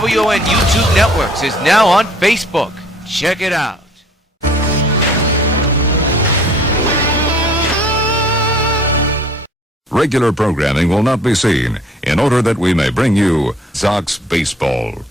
WON YouTube Networks is now on Facebook. Check it out. Regular programming will not be seen in order that we may bring you Sox Baseball.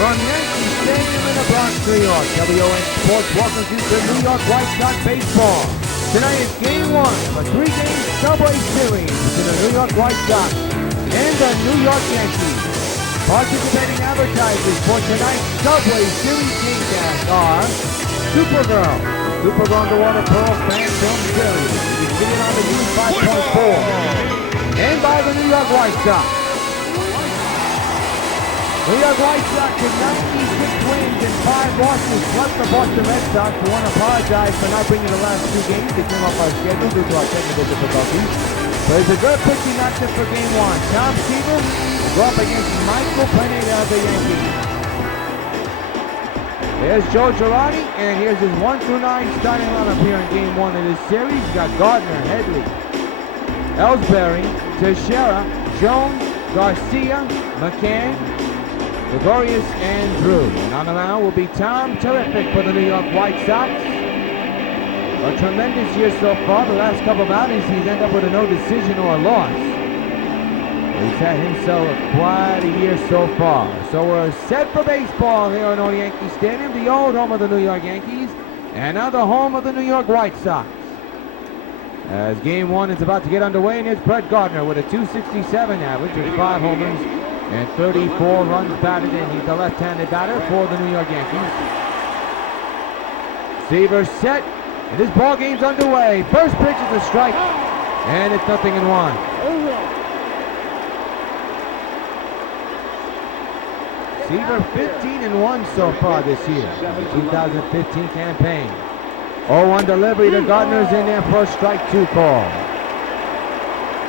From Yankee Stadium in the Bronx, New York, WON Sports welcomes you to New York White Sox baseball. Tonight is Game 1 of a 3-game Subway Series between the New York White Sox and the New York Yankees. Participating advertisers for tonight's Subway Series Gamecast are Supergirl, Supergirl Underwater Pearl Fan Film Series. You can see it on the News 5.4. And by the New York White Sox. New York White Sox with 96 wins and 5 losses, plus the Boston Red Sox, who want to apologize for not bringing the last 2 games. They came off our schedule due to our technical difficulties. But it's a good pitching matchup for Game 1. Tom Seaver will go up against Michael Pineda of the Yankees. There's Joe Girardi, and here's his 1 through 9 starting lineup here in Game 1 of this series. He's got Gardner, Headley, Ellsbury, Teixeira, Jones, Garcia, McCann, Gregorius, and Drew. And on the mound will be Tom Terrific for the New York White Sox. A tremendous year so far. The last couple of outings he's ended up with a no decision or a loss. He's had himself quite a year so far. So we're set for baseball here at Old Yankee Stadium, the old home of the New York Yankees, and now the home of the New York White Sox. As Game 1 is about to get underway, and here's Brett Gardner with a .267 average with 5 homers and 34 runs batted in. He's the left-handed batter for the New York Yankees. Seaver set, and this ball game's underway. First pitch is a strike, and it's 0-1. Seaver 15-1 so far this year in the 2015 campaign. 0-1 delivery to Gardner's in there for a strike 2 call.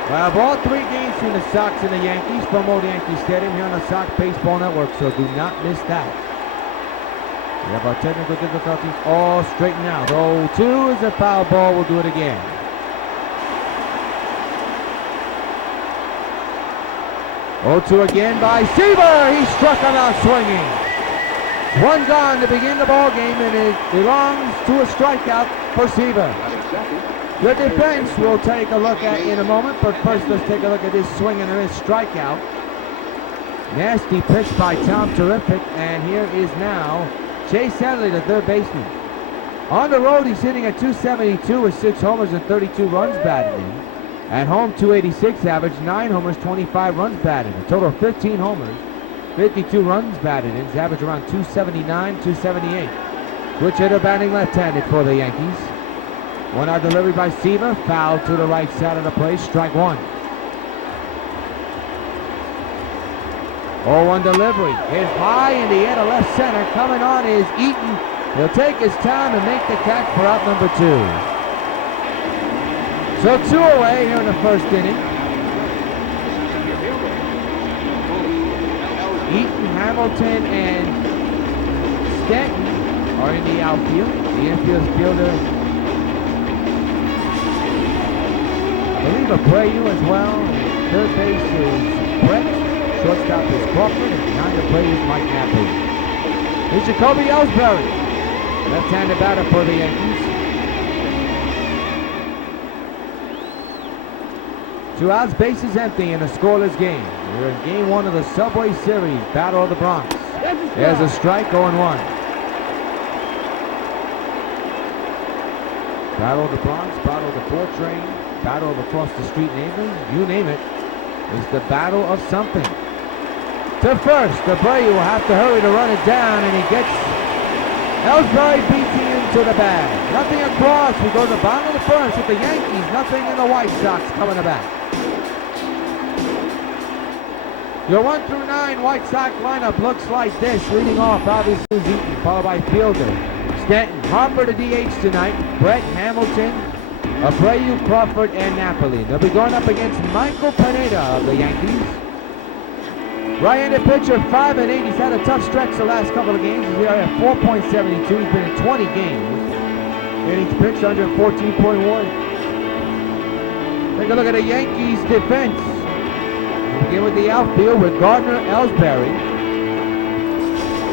We have all 3 games between the Sox and the Yankees from Old Yankee Stadium here on the Sox Baseball Network, so do not miss that. We have our technical difficulties all straightened out. 0-2 is a foul ball. We'll do it again. 0-2 again by Seaver. He struck him out swinging. 1 gone to begin the ball game, and it belongs to a strikeout for Seaver. The defense we'll take a look at in a moment, but first let's take a look at this swing and a miss strikeout. Nasty pitch by Tom Terrific, and here is now Chase Headley, the third baseman. On the road, he's hitting at .272 with 6 homers and 32 runs batted in. At home, .286 average, 9 homers, 25 runs batted in. A total of 15 homers, 52 runs batted in. His average around .279, .278. Switch hitter batting left-handed for the Yankees. 1-out delivery by Seaver, foul to the right side of the plate, strike 1. 0-1 delivery, hit high in the air to left center. Coming on is Eaton. He'll take his time and make the catch for out number 2. So 2 away here in the first inning. Eaton, Hamilton, and Stanton are in the outfield. The infield fielder, I believe Abreu as well. Third base is Brett. Shortstop is Crawford, and behind the plate is Mike Napoli. Here's Jacoby Ellsbury, left-handed batter for the Yankees. 2 outs, bases empty in a scoreless game. We're in Game 1 of the Subway Series, Battle of the Bronx. There's a strike, 0-1. Battle of the Bronx, Battle of the 4 train, Battle of across the street neighbors, you name it. It's the battle of something. To first, Debray will have to hurry to run it down, and he gets Ellsbury beats him into the bag. Nothing across. We go to the bottom of the first with the Yankees. Nothing in the White Sox coming back. Your 1 through 9 White Sox lineup looks like this. Leading off, obviously, Eaton, followed by Fielder, Stanton, Harper to DH tonight, Brett, Hamilton, Abreu, Crawford, and Napoli. They'll be going up against Michael Pineda of the Yankees. Right-handed pitcher, 5-8. He's had a tough stretch the last couple of games. He's at 4.72. He's been in 20 games. And he's pitched 114.1. Take a look at the Yankees defense. We begin with the outfield with Gardner, Ellsbury,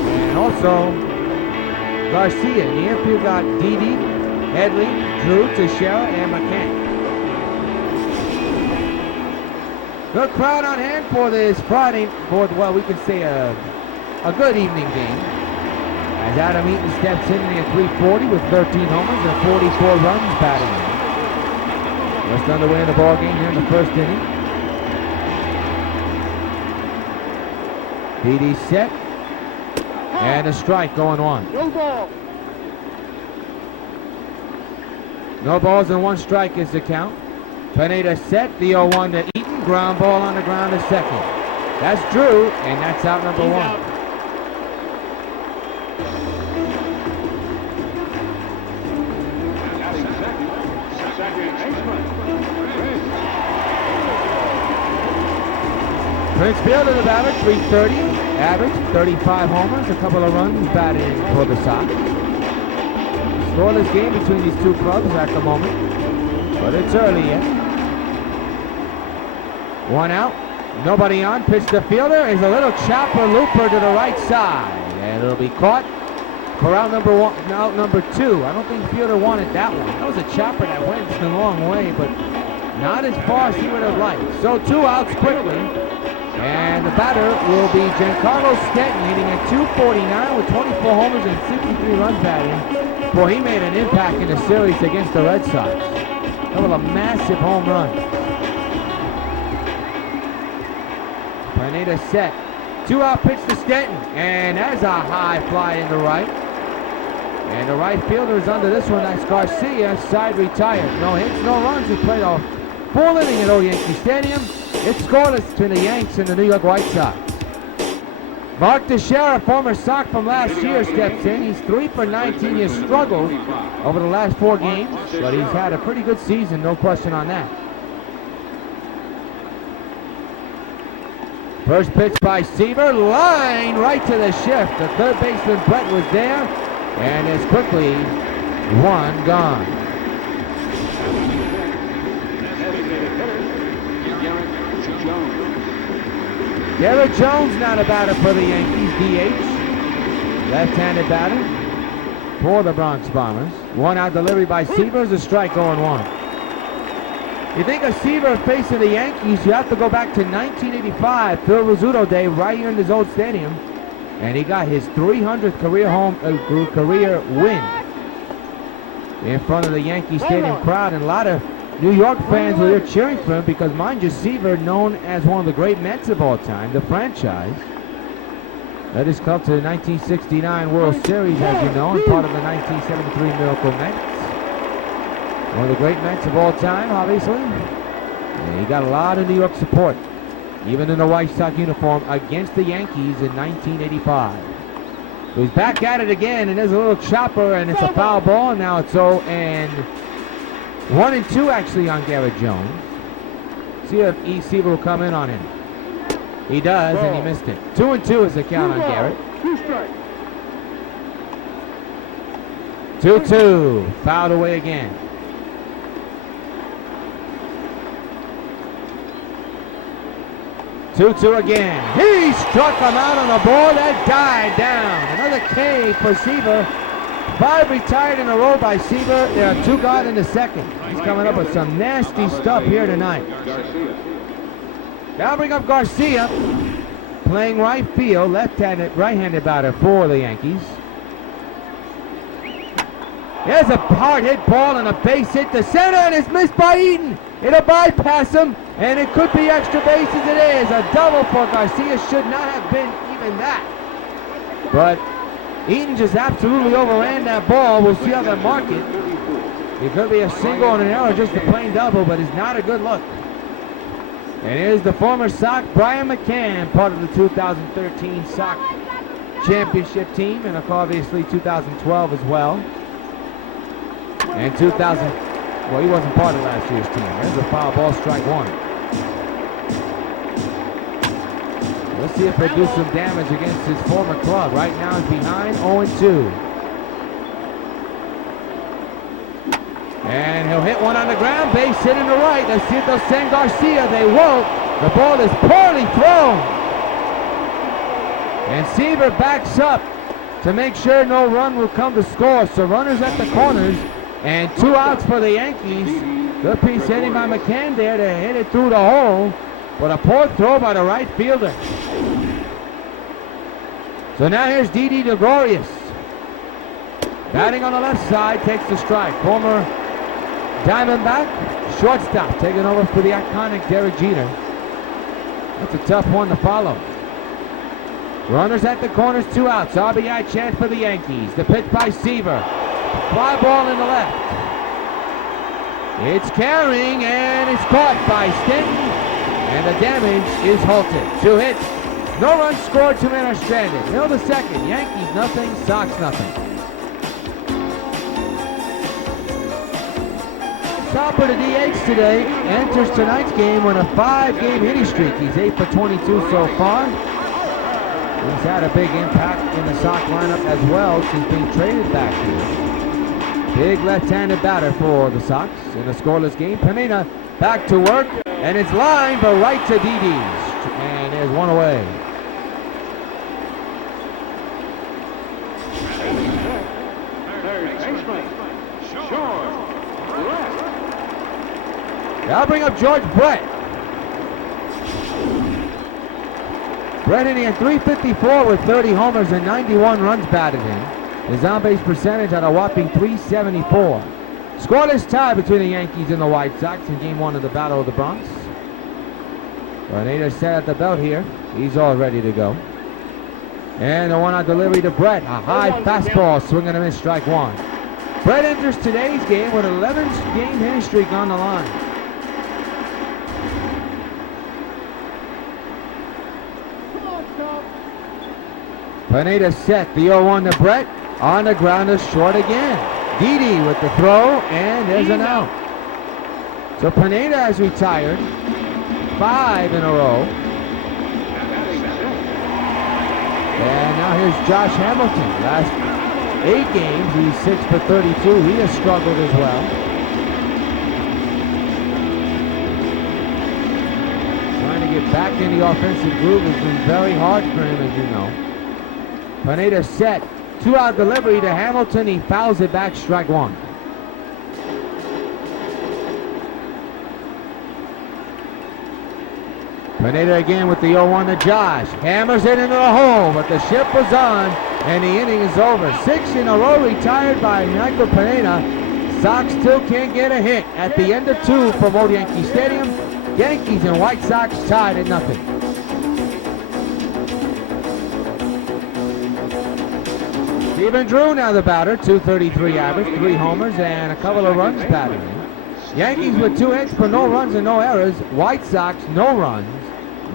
and also Garcia. In the infield got Didi, Headley, Drew, Teixeira, and McCann. Good crowd on hand for this Friday, well, we can say a good evening game. As Adam Eaton steps in at 340 with 13 homers and 44 runs batting. Just underway in the ball game here in the first inning. Didi set, and a strike going on. No ball. No balls and 1 strike is the count. Pineda set, the 0-1 to Eaton. Ground ball on the ground to second. That's Drew, and that's out number 1. Out. Prince Fielder, the batter, 330, average, 35 homers, a couple of runs batted for the Sox. Scoreless game between these two clubs at the moment, but it's early yet. 1 out, nobody on. Pitch to Fielder is a little chopper looper to the right side, and it'll be caught for out number 1, out number 2. I don't think Fielder wanted that one. That was a chopper that went a long way, but not as far as he would have liked. So 2 outs quickly, and the batter will be Giancarlo Stanton, hitting at 249 with 24 homers and 63 runs batting. Boy, he made an impact in the series against the Red Sox. That was a massive home run. Pineda set. 2 out pitch to Stanton. And there's a high fly in the right. And the right fielder is under this one. That's Garcia. Side retired. No hits, no runs. He played a full inning at Old Yankee Stadium. It's scoreless between the Yanks and the New York White Sox. Mark Teixeira, former Sox from last year, steps in. He's 3 for 19. He has struggled over the last 4 games, but he's had a pretty good season, no question on that. First pitch by Seaver, line right to the shift. The third baseman Brett was there, and it's quickly 1 gone. Garrett Jones now the batter for the Yankees, DH. Left-handed batter for the Bronx Bombers. 1 out delivery by Seaver, is a strike going 1. You think of Seaver facing the Yankees, you have to go back to 1985, Phil Rizzuto Day, right here in his old stadium, and he got his 300th career win in front of the Yankee Stadium crowd, and a lot of New York fans were there cheering for him because, mind you, Seaver, known as one of the great Mets of all time, the franchise, led his club to the 1969 World Series, as you know, and part of the 1973 Miracle Mets. One of the great Mets of all time, obviously. And he got a lot of New York support, even in the White Sox uniform, against the Yankees in 1985. So he's back at it again, and there's a little chopper, and it's a foul ball. Now it's 1-2 actually on Garrett Jones. See if Seaver will come in on him. He does, and he missed it. 2-2 is the count on Garrett. 2-2, fouled away again. 2-2 again. He struck him out on a ball that died down. Another K for Seaver. 5 retired in a row by Seaver. There are 2 gone in the second. He's coming up with some nasty stuff here tonight. Now bring up Garcia, playing right field, right-handed batter for the Yankees. There's a hard hit ball and a base hit to center, and it's missed by Eaton. It'll bypass him, and it could be extra bases. It is a double for Garcia. Should not have been even that. But Eaton just absolutely overran that ball. We'll see how they mark it. It could be a single and an error, just a plain double, but it's not a good look. And here's the former Sox, Brian McCann, part of the 2013 Sox championship team, and obviously 2012 as well. And 2000, well, he wasn't part of last year's team. There's a foul ball, strike one. Let's see if they do some damage against his former club. Right now he's behind 0-2. And he'll hit one on the ground, base hit in the right. Let's see if they'll send Garcia. They won't. The ball is poorly thrown. And Seaver backs up to make sure no run will come to score. So runners at the corners and 2 outs for the Yankees. Good piece hitting by McCann there to hit it through the hole. But a poor throw by the right fielder. So now here's Didi Gregorius. Batting on the left side, takes the strike. Former Diamondback, shortstop, taking over for the iconic Derek Jeter. That's a tough one to follow. Runners at the corners, 2 outs. RBI chance for the Yankees. The pitch by Seaver. Fly ball in the left. It's carrying, and it's caught by Stanton. And the damage is halted. 2 hits. No runs scored, 2 men are stranded. Middle of the second. Yankees nothing, Sox nothing. Topper to DH today enters tonight's game on a 5-game hitting streak. He's 8 for 22 so far. He's had a big impact in the Sox lineup as well since being traded back here. Big left-handed batter for the Sox in a scoreless game. Pineda back to work, and it's lined, but right to Didi's. And there's one away. I'll bring up George Brett. Brett hitting at .354 with 30 homers and 91 runs batted in. His on-base percentage at a whopping .374. Scoreless tie between the Yankees and the White Sox in Game 1 of the Battle of the Bronx. Pineda set at the belt here. He's all ready to go. And the 1-out delivery to Brett. A high fastball, swing and a miss, strike one. Brett enters today's game with an 11-game hitting streak on the line. Pineda set the 0-1 to Brett. On the ground is short again. Didi with the throw, and there's an out. So Pineda has retired 5 in a row. And now here's Josh Hamilton. Last 8 games, he's 6 for 32. He has struggled as well. Trying to get back in the offensive groove has been very hard for him, as you know. Pineda set. 2-out delivery to Hamilton. He fouls it back, strike one. Pineda again with the 0-1 to Josh. Hammers it into the hole, but the ship was on, and the inning is over. 6 in a row retired by Michael Pineda. Sox still can't get a hit at the end of 2 from Old Yankee Stadium. Yankees and White Sox tied at nothing. Stephen Drew now the batter, .233 average, 3 homers, and a couple of runs batted in. Yankees with 2 hits for no runs and no errors. White Sox, no runs,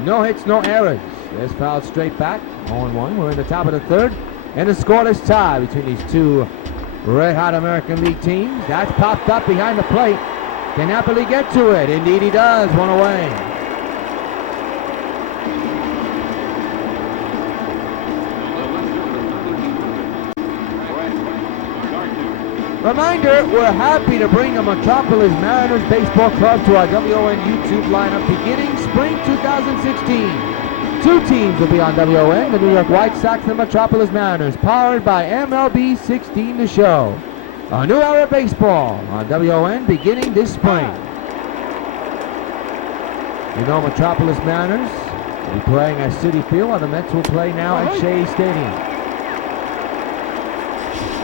no hits, no errors. There's fouled straight back, 0-1. We're in the top of the 3rd, and a scoreless tie between these 2 red-hot American League teams. That's popped up behind the plate. Can Napoli get to it? Indeed he does, 1 away. Reminder, we're happy to bring the Metropolis Mariners Baseball Club to our WON YouTube lineup beginning spring 2016. 2 teams will be on WON, the New York White Sox and the Metropolis Mariners, powered by MLB 16 The Show. A new era of baseball on WON beginning this spring. You know Metropolis Mariners will be playing at Citi Field, while the Mets will play now at Shea Stadium.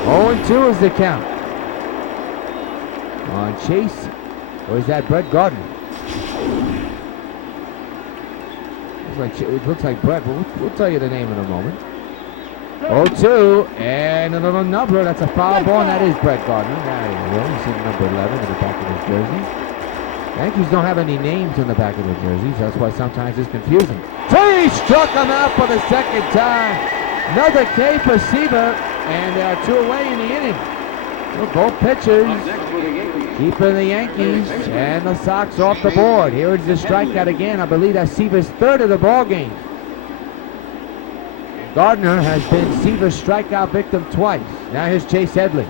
0-2 is the count. on Chase. Or is that Brett Gardner? It looks like Brett, but we'll tell you the name in a moment. 0-2, and a little number. That's a foul ball, and that is Brett Gardner. There you go. You see number 11 in the back of his jersey. Yankees don't have any names on the back of their jerseys. That's why sometimes it's confusing. He struck him out for the second time. Another K for Seaver, and there are 2 away in the inning. Well, both pitchers keeping the Yankees and the Sox off the board. Here is the strikeout again. I believe that's Seaver's 3rd of the ball game. Gardner has been Seaver's strikeout victim twice. Now here's Chase Headley.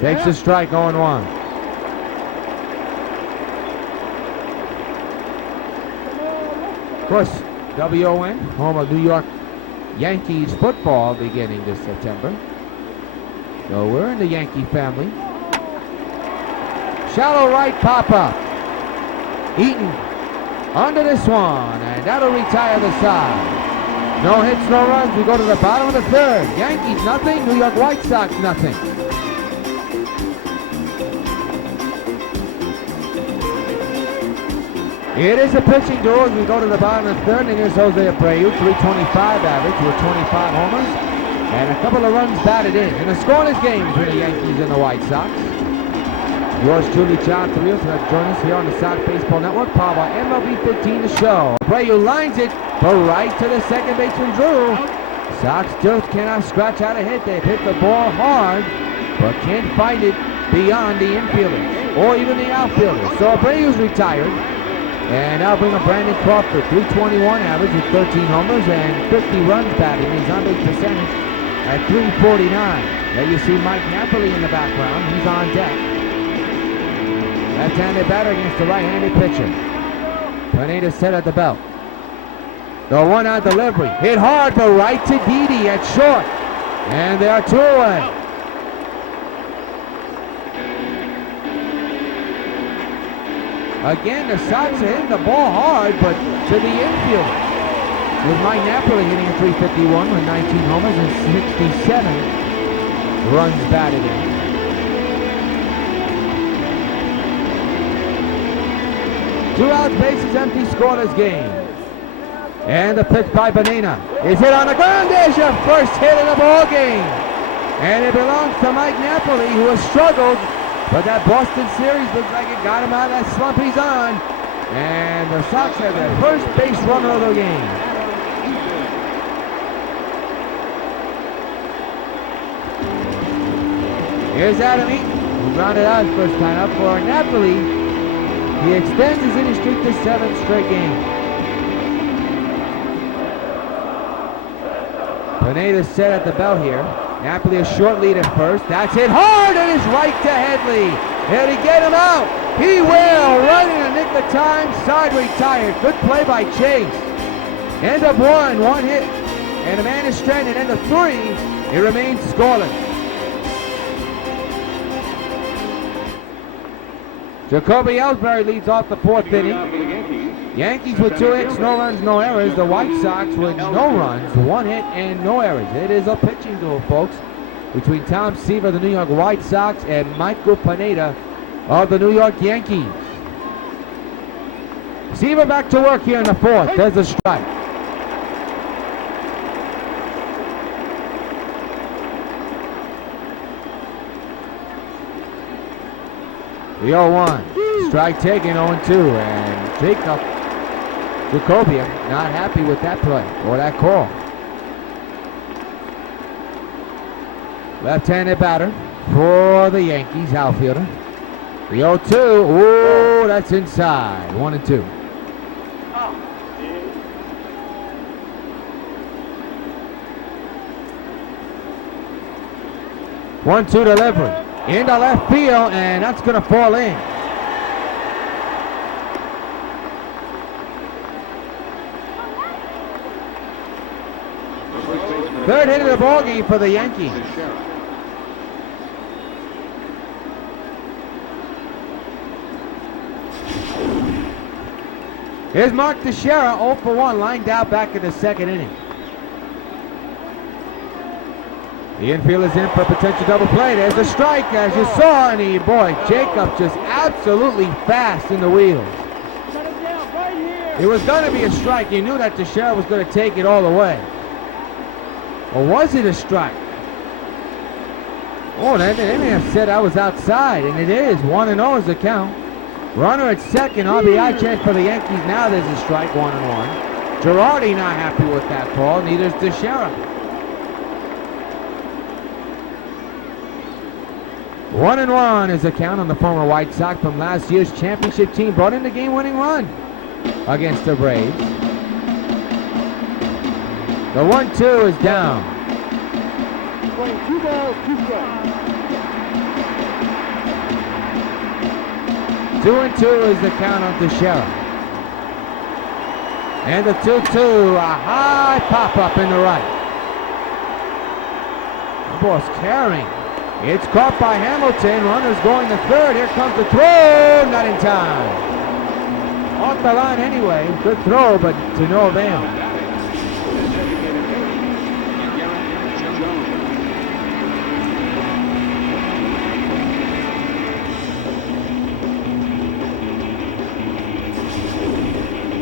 Takes a strike, 0-1. Of course, WON, home of New York Yankees football beginning this September. So we're in the Yankee family. Shallow right pop-up. Eaton under this one, and that'll retire the side. No hits, no runs. We go to the bottom of the 3rd. Yankees nothing, New York White Sox nothing. It is a pitching duel as we go to the bottom of the 3rd, and here's Jose Abreu, 325 average with 25 homers, and a couple of runs batted in a scoreless game between the Yankees and the White Sox. Yours truly, John Rios, to join us here on the Sox Baseball Network, powered by MLB 15, the show. Abreu lines it, but right to the second baseman, Drew. Sox still cannot scratch out a hit. They've hit the ball hard, but can't find it beyond the infielders or even the outfielders. So Abreu's retired. And now bring up Brandon Crawford, 321 average with 13 homers and 50 runs batted. He's on base percentage at 349. There you see Mike Napoli in the background. He's on deck. Left-handed batter against the right-handed pitcher. Pineda set at the belt. The 1-out delivery. Hit hard, but right to Didi at short. And there are 2 away. Again, the Sox are hitting the ball hard, but to the infield. With Mike Napoli hitting a 351 with 19 homers and 67 runs batted in. Two outs, bases empty, scoreless game. And the pitch by Banana is hit on the ground. There's your first hit of the ball game. And it belongs to Mike Napoli, who has struggled. But that Boston series looks like it got him out of that slump he's on. And the Sox have their first base runner of the game. Here's Adam Eaton, who grounded out his first time up for Napoli. He extends his inning streak to 7 straight games. Pineda set at the belt here. Napoli a short lead at first. That's hit hard, and it's right to Headley. Did he get him out? He will. Right in the nick of time. Side retired. Good play by Chase. End of 1 hit, and the man is stranded. End of 3, it remains scoreless. Jacoby Ellsbury leads off the 4th inning. Yankees with 2 hits, no runs, no errors. The White Sox with no runs, 1 hit, and no errors. It is a pitching duel, folks, between Tom Seaver of the New York White Sox and Michael Pineda of the New York Yankees. Seaver back to work here in the 4th. There's a strike. The 0-1. Strike taken, 0-2. And Jacoby not happy with that play or that call. Left-handed batter for the Yankees, outfielder. The 0-2. Ooh, that's inside. 1-2. One-two delivery into left field, and that's going to fall in. Third hit of the ball game for the Yankees. Here's Mark Teixeira, 0 for 1, lined out back in the 2nd inning. The infield is in for a potential double play. There's a strike, as you saw, and boy, Jacob just absolutely fast in the wheels. It was going to be a strike. You knew that Teixeira was going to take it all the way. Or was it a strike? Oh, they may have said I was outside, and it is. 1-0 is the count. Runner at second, RBI chance for the Yankees. Now there's a strike, 1-1. Girardi not happy with that call, neither is Teixeira. 1-1 is the count on the former White Sox from last year's championship team. Brought in the game-winning run against the Braves. The 1-2 is down. 2 balls, 2 strikes. 2-2 is the count on Teixeira. And the 2-2, a high pop-up in the right. The ball's carrying. It's caught by Hamilton. Runners going to third. Here comes the throw. Not in time. Off the line anyway. Good throw, but to no avail.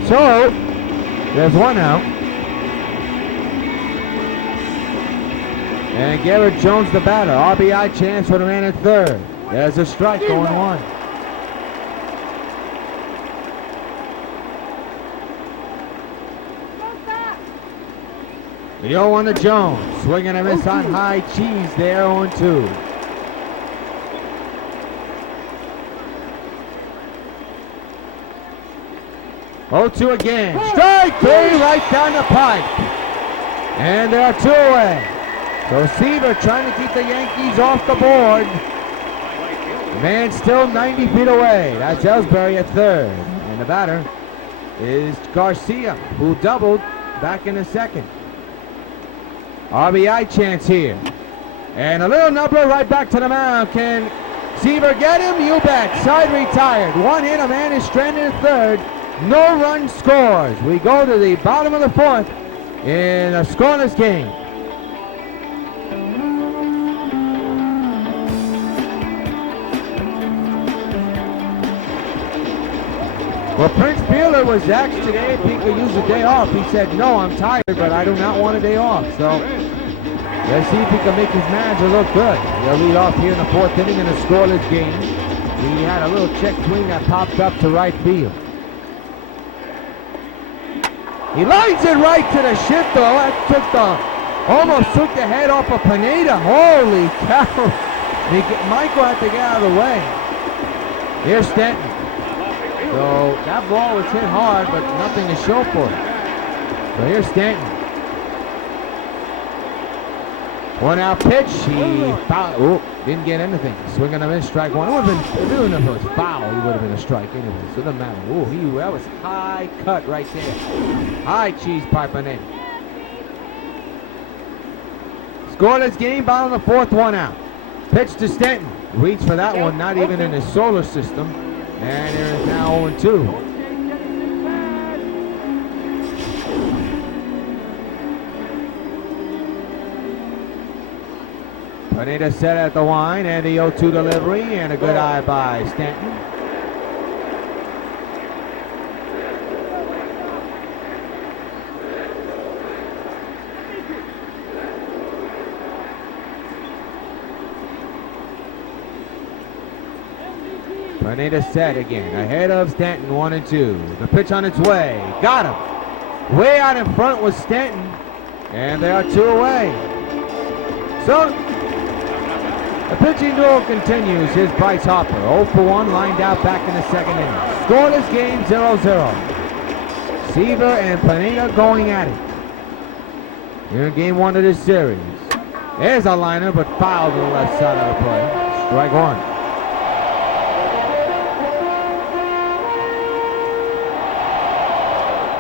So, there's 1 out. And Garrett Jones the batter. RBI chance for the man at third. There's a strike going 1. The 0-1 to Jones. Swing and a miss on high cheese there, 0-2. Oh, 2 again. Strike 3 right down the pipe. And there are 2 away. So Seaver trying to keep the Yankees off the board. The man still 90 feet away. That's Ellsbury at third. And the batter is Garcia, who doubled back in the second. RBI chance here. And a little number right back to the mound. Can Seaver get him? You bet. Side retired. 1 hit. A man is stranded at third. No run scores. We go to the bottom of the 4th in a scoreless game. Well, Prince Fielder was asked today if he could use a day off. He said, no, I'm tired, but I do not want a day off. So let's see if he can make his manager look good. He'll lead off here in the 4th inning in a scoreless game. He had a little check swing that popped up to right field. He lines it right to the shift, though. That almost took the head off of Pineda. Holy cow. Michael had to get out of the way. Here's Stanton. So that ball was hit hard, but nothing to show for it. So here's Stanton. 1 out pitch. He fouled. Oh, didn't get anything. Swing and a miss, strike 1. It would have been, even if it was foul, he would have been a strike anyway. So it doesn't matter. Oh, that was high cut right there. High cheese piping in. Scoreless game, bottom of the 4th, 1 out. Pitch to Stanton. Reach for that one, not even in his solar system. And there is now 0-2. Pineda set at the line, and the 0-2 delivery, and a good eye by Stanton. Pineda set again, ahead of Stanton, 1-2. The pitch on its way, got him. Way out in front was Stanton, and there are 2 away. So, the pitching duel continues. Here's Bryce Harper, 0-for-1, lined out back in the 2nd inning. Scoreless game, 0-0. Seaver and Pineda going at it. Here in game 1 of this series. There's a liner, but fouled to the left side of the play. Strike 1.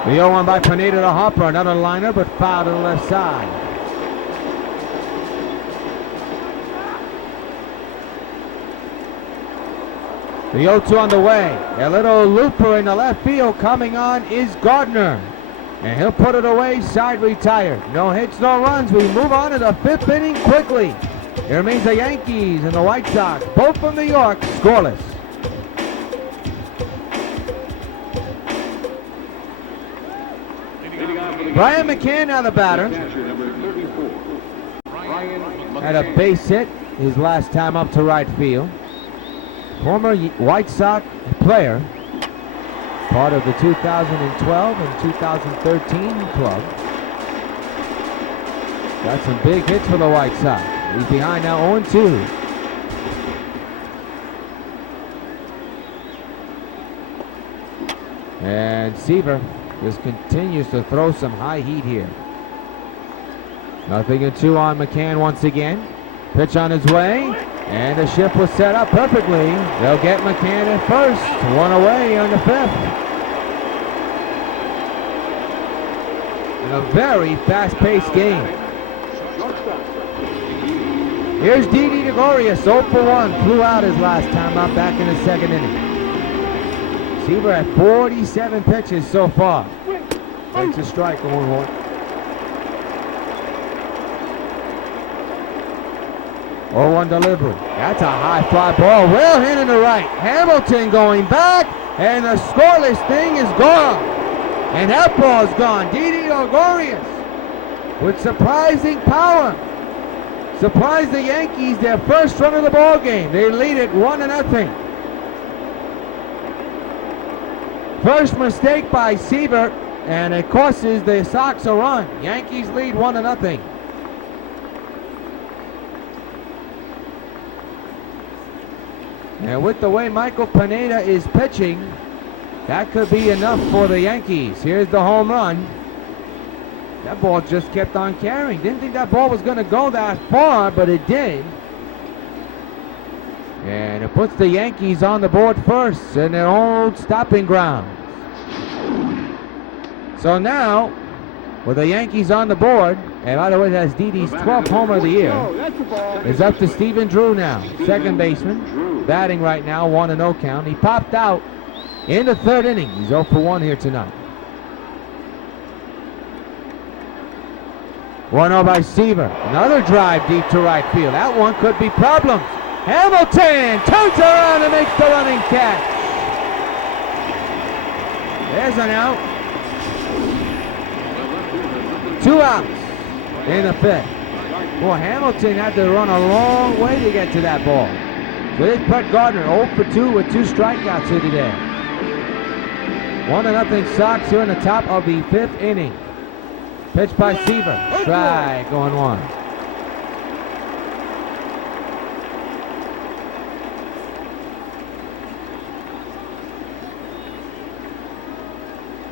The 0-1 by Pineda to Harper, another liner, but foul to the left side. The 0-2 on the way. A little looper in the left field coming on is Gardner. And he'll put it away, side retired. No hits, no runs. We move on to the 5th inning quickly. It remains the Yankees and the White Sox, both from New York, scoreless. Brian McCann now the batter. Had a base hit his last time up to right field. Former White Sox player, part of the 2012 and 2013 club. Got some big hits for the White Sox. He's behind now 0-2. And Seaver just continues to throw some high heat here. 0-2 on McCann once again. Pitch on his way, and the shift was set up perfectly. They'll get McCann at first. One away on the 5th. In a very fast-paced game. Here's Didi Gregorius, 0 for 1. Flew out his last time up back in the 2nd inning. Seaver at 47 pitches so far. Takes a strike on 1-1. 0-1 delivery. That's a high fly ball. Well hit in the right. Hamilton going back, and the scoreless thing is gone. And that ball's gone. Didi Gregorius with surprising power. Surprised the Yankees, their first run of the ball game. They lead it 1-0. First mistake by Seaver, and it costs the Sox a run. Yankees lead 1-0. And with the way Michael Pineda is pitching, that could be enough for the Yankees. Here's the home run. That ball just kept on carrying. Didn't think that ball was going to go that far, but it did. And it puts the Yankees on the board first in their old stopping grounds. So now, with the Yankees on the board, and by the way, that's Didi's 12th homer of the year, it's up to Stephen Drew now, second baseman, batting right now, 1-0 count. He popped out in the 3rd inning. He's 0 for 1 here tonight. 1-0 by Seaver. Another drive deep to right field. That one could be problems. Hamilton turns around and makes the running catch. There's an out. 2 outs in the 5th. Boy, Hamilton had to run a long way to get to that ball. So there's Brett Gardner, 0 for 2 with 2 strikeouts here today. 1-0 Sox here in the top of the 5th inning. Pitch by Seaver. Strike going 1.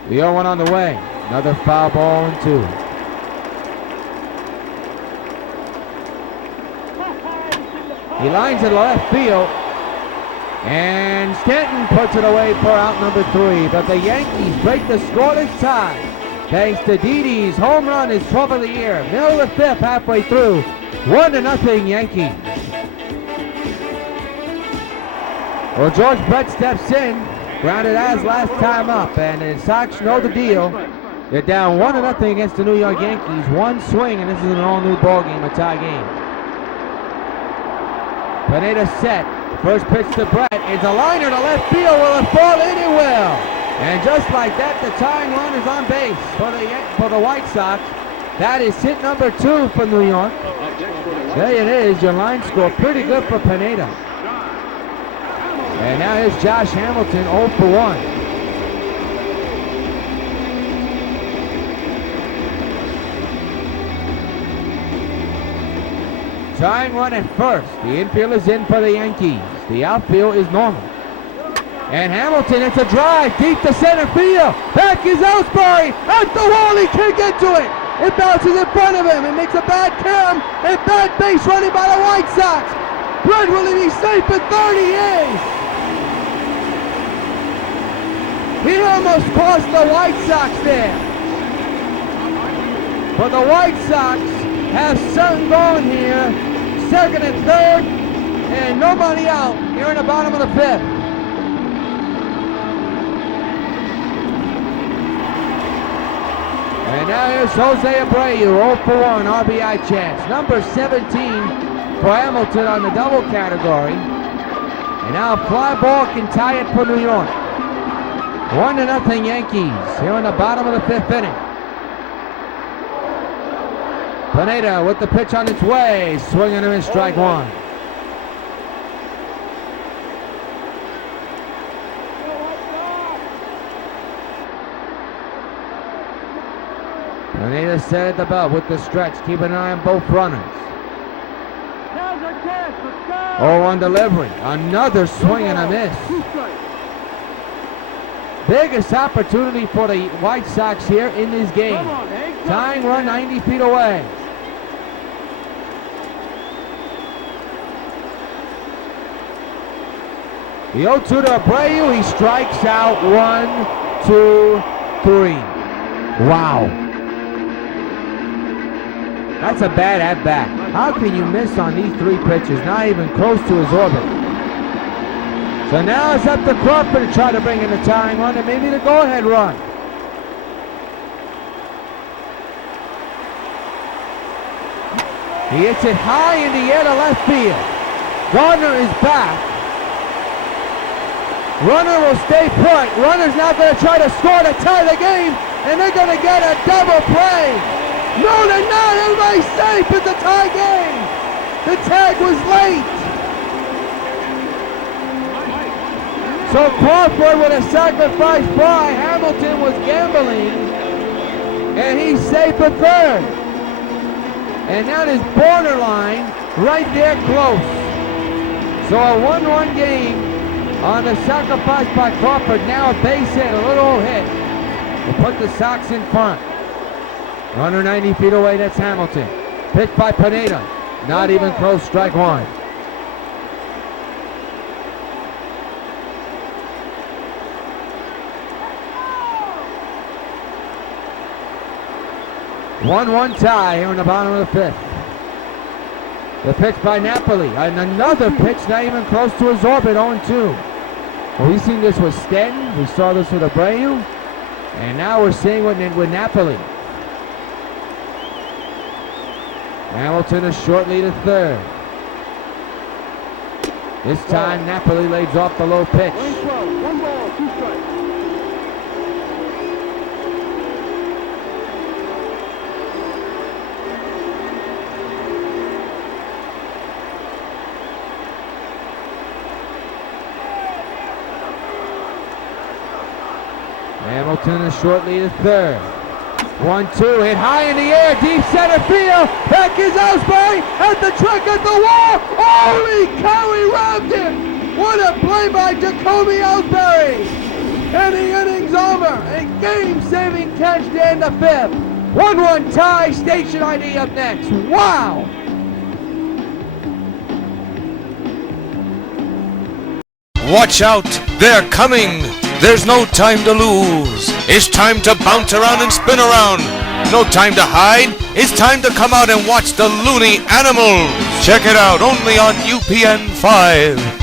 The 0-1 on the way. Another foul ball and 2. He lines it left field. And Stanton puts it away for out number 3. But the Yankees break the scoreless tie. Thanks to Didi's home run, his 12th of the year. Middle of the 5th, halfway through. 1-0 Yankees. Well, George Brett steps in. Grounded as last time up. And the Sox know the deal. They're down 1-0 against the New York Yankees. One swing, and this is an all-new ball game, a tie game. Pineda set. First pitch to Brett. It's a liner to left field. Will it fall in? It will. And just like that, the tying run is on base for the White Sox. That is hit number 2 for New York. There it is. Your line score pretty good for Pineda. And now here's Josh Hamilton, 0 for 1. Tying run at first. The infield is in for the Yankees. The outfield is normal. And Hamilton, it's a drive deep to center field. Back is Ellsbury at the wall. He can't get to it. It bounces in front of him. It makes a bad cam and bad base running by the White Sox. Brett, will he be safe at 30? He is. He almost cost the White Sox there. But the White Sox have something going here. 2nd and 3rd, and nobody out here in the bottom of the 5th. And now here's Jose Abreu, 0 for 1 RBI chance. Number 17 for Hamilton on the double category. And now a fly ball can tie it for New York. 1-0 Yankees here in the bottom of the 5th inning. Pineda with the pitch on its way. Swinging and a miss, strike one. Pineda set at the belt with the stretch. Keep an eye on both runners. 0-1 delivery. Another swing and a miss. Biggest opportunity for the White Sox here in this game. Tying run 90 feet away. The 0-2 to Abreu. He strikes out 1, 2, 3. Wow. That's a bad at-bat. How can you miss on these 3 pitches? Not even close to his orbit. So now it's up to Crawford to try to bring in the tying run and maybe the go-ahead run. He hits it high in the air to left field. Gardner is back. Runner will stay put. Runner's now going to try to score to tie the game, and they're going to get a double play. No, they're not. Everybody's safe. It's a tie game. The tag was late. So Crawford with a sacrifice fly. Hamilton was gambling, and he's safe at third. And that is borderline right there close. So a 1-1 game on the sacrifice by Crawford. Now a base hit, a little hit. Will put the Sox in front. Runner 90 feet away, that's Hamilton. Pitch by Pineda. Not even close, strike one. One tie here in the bottom of the 5th. The pitch by Napoli. And another pitch not even close to his orbit, 0-2. Well, we've seen this with Stanton. We saw this with Abreu. And now we're seeing it with Napoli. Hamilton a short lead at third. This time Napoli lays off the low pitch. 1 ball, 2 strikes. Hamilton a short lead at third. 1-2, hit high in the air, deep center field. Back is Ellsbury at the track at the wall. Holy cow, he robbed him. What a play by Jacoby Ellsbury. And the inning's over. A game-saving catch to end the 5th. 1-1 tie, station ID up next. Wow. Watch out, they're coming. There's no time to lose. It's time to bounce around and spin around. No time to hide. It's time to come out and watch the loony animals. Check it out only on UPN 5.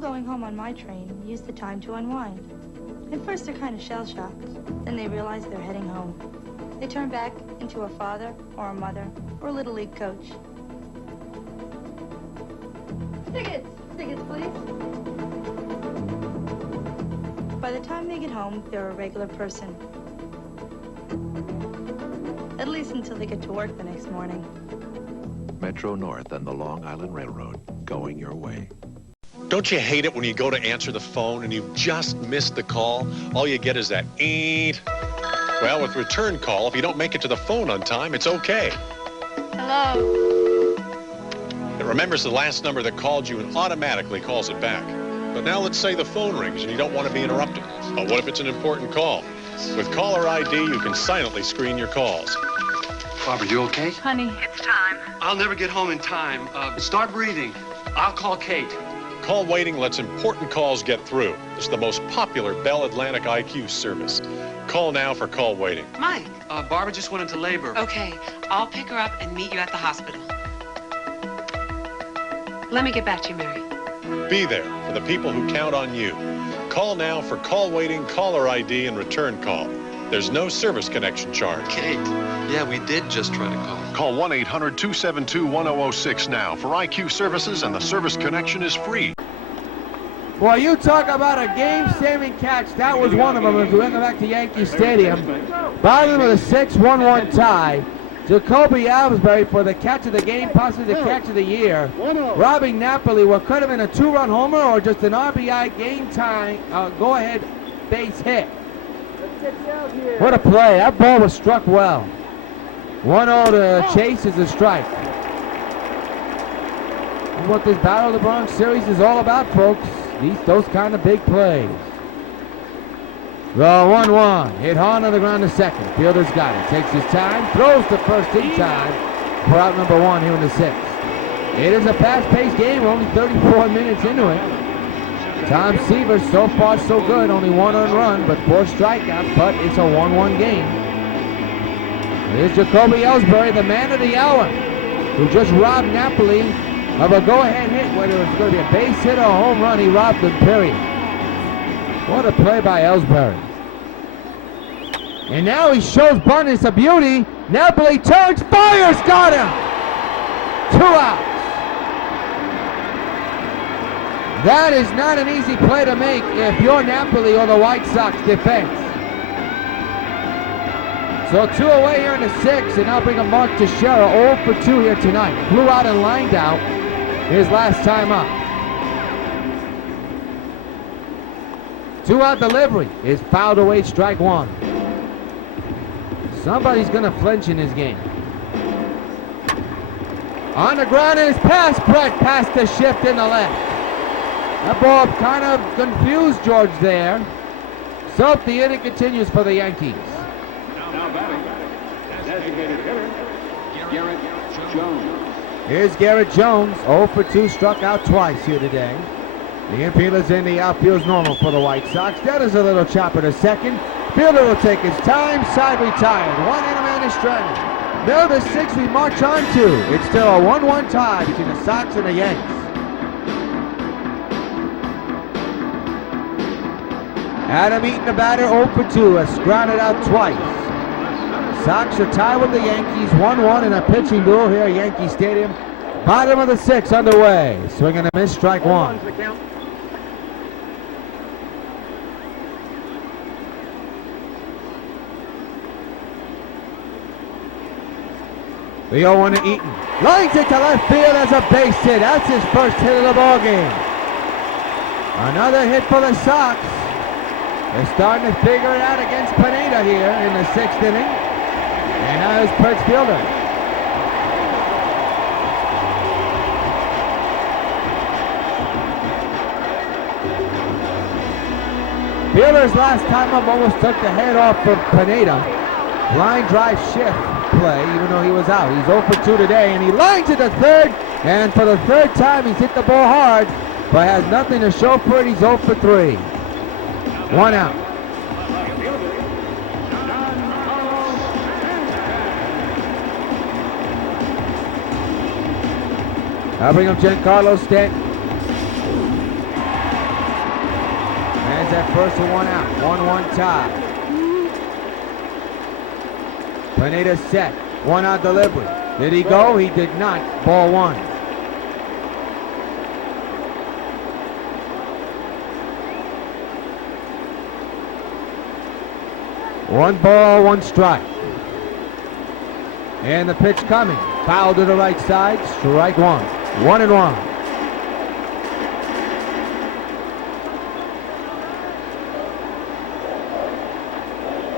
Going home on my train use the time to unwind. At first they're kind of shell-shocked. Then they realize they're heading home. They turn back into a father or a mother or a little league coach. Tickets! Tickets, please. By the time they get home, they're a regular person. At least until they get to work the next morning. Metro North and the Long Island Railroad, going your way. Don't you hate it when you go to answer the phone and you've just missed the call? All you get is that eeet. Well, with return call, if you don't make it to the phone on time, it's okay. Hello? It remembers the last number that called you and automatically calls it back. But now let's say the phone rings and you don't want to be interrupted. But what if it's an important call? With caller ID, you can silently screen your calls. Barbara, you okay? Honey, it's time. I'll never get home in time. Start breathing. I'll call Kate. Call waiting lets important calls get through. It's the most popular Bell Atlantic IQ service. Call now for call waiting. Mike. Barbara just went into labor. Okay, I'll pick her up and meet you at the hospital. Let me get back to you, Mary. Be there for the people who count on you. Call now for call waiting, caller ID, and return call. There's no service connection charge. Kate. Yeah, we did just try to call. Call 1-800-272-1006 now for IQ services, and the service connection is free. Boy, you talk about a game-saving catch. That was one of them as we went back to Yankee Stadium. Bottom of the 6, 1-1 tie. Jacoby Ellsbury for the catch of the game, possibly the catch of the year. Robbing Napoli, what could have been a 2-run homer or just an RBI game time, go-ahead base hit. What a play. That ball was struck well. 1-0 to Chase is a strike. And what this Battle of the Bronx series is all about, folks. Those kind of big plays. The 1-1. Hit hard on the ground to second. Fielder's got it. Takes his time. Throws to first in time for out number 1 here in the 6th. It is a fast-paced game. We're only 34 minutes into it. Tom Seaver, so far so good. Only 1 earned run, but 4 strikeouts. But it's a 1-1 game. Here's Jacoby Ellsbury, the man of the hour, who just robbed Napoli of a go-ahead hit, whether it was going to be a base hit or a home run. He robbed them, period. What a play by Ellsbury. And now he shows abundance of beauty. Napoli turns, fires, got him! 2 outs. That is not an easy play to make if you're Napoli or the White Sox defense. So 2 away here in the 6th, and now bring a Mark Teixeira 0 for 2 here tonight. Flew out and lined out his last time up. 2-out delivery is fouled away, strike 1. Somebody's gonna flinch in this game. On the ground is pass, Brett past the shift in the left. That ball kind of confused George there. So the inning continues for the Yankees. Now batting, designated hitter, Garrett Jones. Here's Garrett Jones, 0 for 2, struck out twice here today. The infield's in the outfield's normal for the White Sox. That is a little chopper to second. Fielder will take his time, side retired. 1 inning, man is stranded. Middle of the 6th we march on to. It's still a 1-1 tie between the Sox and the Yanks. Adam Eaton, the batter, 0 for 2, has grounded out twice. Sox are tied with the Yankees, 1-1 in a pitching duel here at Yankee Stadium. Bottom of the 6th underway. Swing and a miss, strike 1. The 0-1 to Eaton. Lines it to left field as a base hit. That's his first hit of the ball game. Another hit for the Sox. They're starting to figure it out against Pineda here in the 6th inning. And now is Pert's fielder. Fielder's last time up almost took the head off of Pineda. Line drive shift play, even though he was out. He's 0 for 2 today, and he lines it to third. And for the 3rd time, he's hit the ball hard, but has nothing to show for it. He's 0 for 3. 1 out. I'll bring up Giancarlo Stanton. Man's at first and 1 out. 1-1 tie. Pineda set. 1 out delivery. Did he go? He did not. Ball 1. One ball, 1 strike. And the pitch coming. Foul to the right side. Strike 1. 1-1.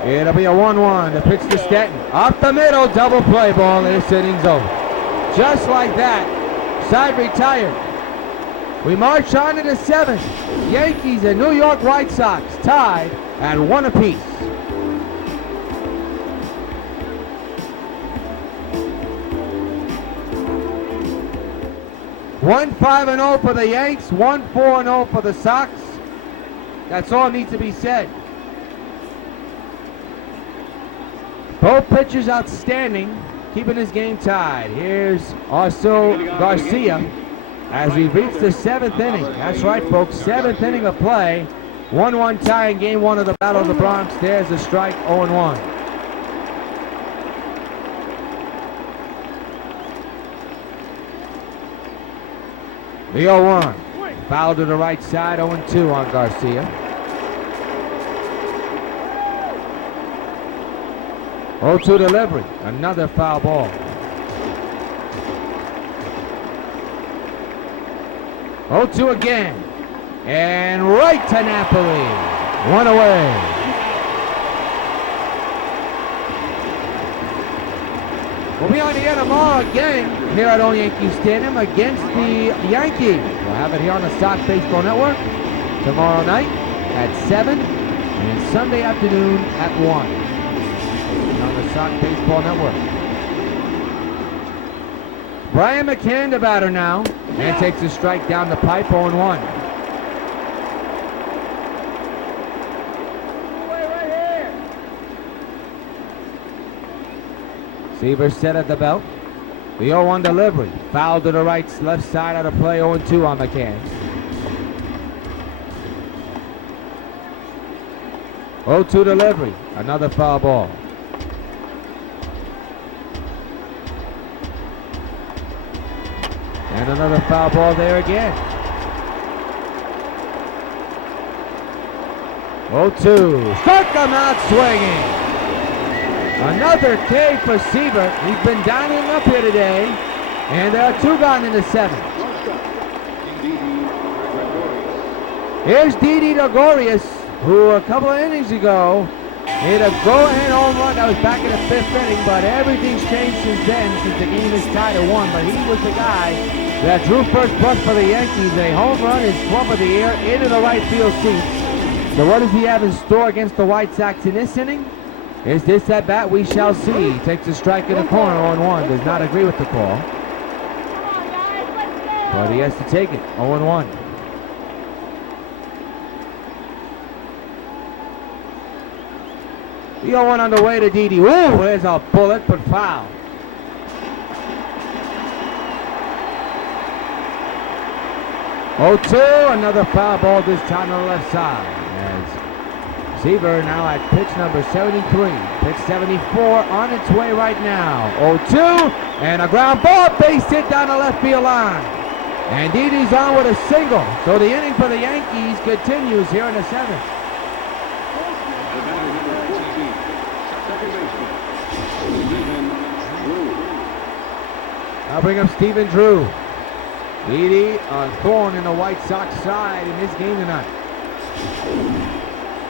It'll be a 1-1. The pitch to Stanton. Up the middle. Double play ball. This inning's over. Just like that. Side retired. We march on to the 7th. Yankees and New York White Sox tied at 1 apiece. 1-5-0 for the Yanks, 1-4-0 for the Sox. That's all needs to be said. Both pitchers outstanding, keeping this game tied. Here's also Garcia as we reach the 7th inning. That's right, folks, 7th inning of play. 1-1 tie in game 1 of the Battle of the Bronx. There's a strike, 0-1. The 0-1. Foul to the right side, 0-2 on Garcia. 0-2 delivery, another foul ball. 0-2 again, and right to Napoli, 1 away. We'll be on the air tomorrow again here at Old Yankee Stadium against the Yankees. We'll have it here on the Sox Baseball Network tomorrow night at 7 and Sunday afternoon at 1 on the Sox Baseball Network. Brian McCann, the batter now, and takes a strike down the pipe, 0-1. Seaver set at the belt. The 0-1 delivery. Foul to the right, left side out of play, 0-2 on McCann. 0-2 delivery. Another foul ball. And another foul ball there again. 0-2. Struck him out swinging. Another K for Seaver. He's been down and up here today. And there are 2 gone in the 7th. Here's Didi Gregorius, who a couple of innings ago hit a go-ahead home run that was back in the 5th inning, but everything's changed since then, since the game is tied at 1. But he was the guy that drew first blood for the Yankees. A home run, his 12th of the year, into the right field seats. So what does he have in store against the White Sox in this inning? Is this at bat? We shall see. He takes a strike in the corner, 0-1. Does not agree with the call. But he has to take it, 0-1. The 0-1 on the way to Didi. Ooh, there's a bullet, but foul. Oh, 2, another foul ball this time on the left side. As Seaver now at pitch number 73. Pitch 74 on its way right now. 0-2, and a ground ball, base hit down the left field line. And Didi's on with a single. So the inning for the Yankees continues here in the 7th. I'll bring up Stephen Drew. Didi, a thorn in the White Sox side in this game tonight.